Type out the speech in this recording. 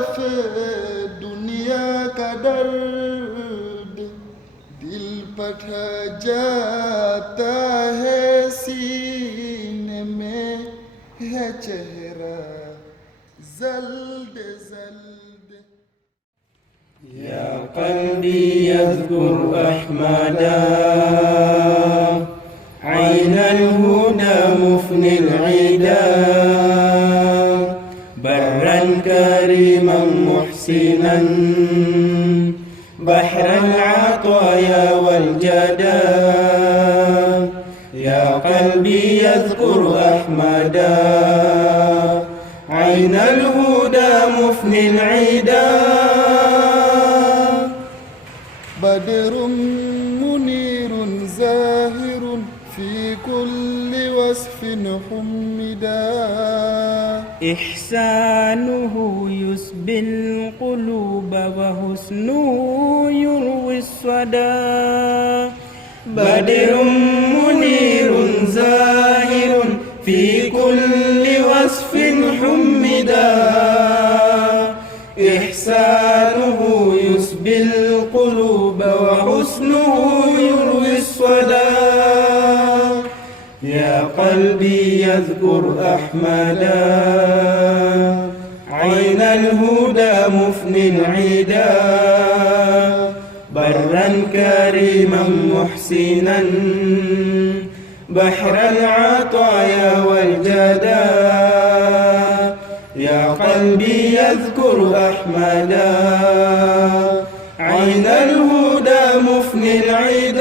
في दुनिया का दर्द दिल पर जाता है सीने में है चेहरा जल्द जल्द يا قلبي يذكر أحمدا عين الهدى مفني العدا برا كريما محسنا بحر العطايا والجدا يا قلبي يذكر أحمدا عين الهدى مفني العدا بدر منير زاهر في كل وصف حمدا إحسانه يسبي القلوب وحسنه يروي الصدى بدر منير زاهر في كل وصف حمدا إحسانه يسبي القلوب وحسنه يروي الصدى يا قلبي يذكر أحمدا عين الهدى مفني العدا برا كريما محسنا بحر العطايا والجدا يا قلبي يذكر أحمدا عين الهدى مفني العدا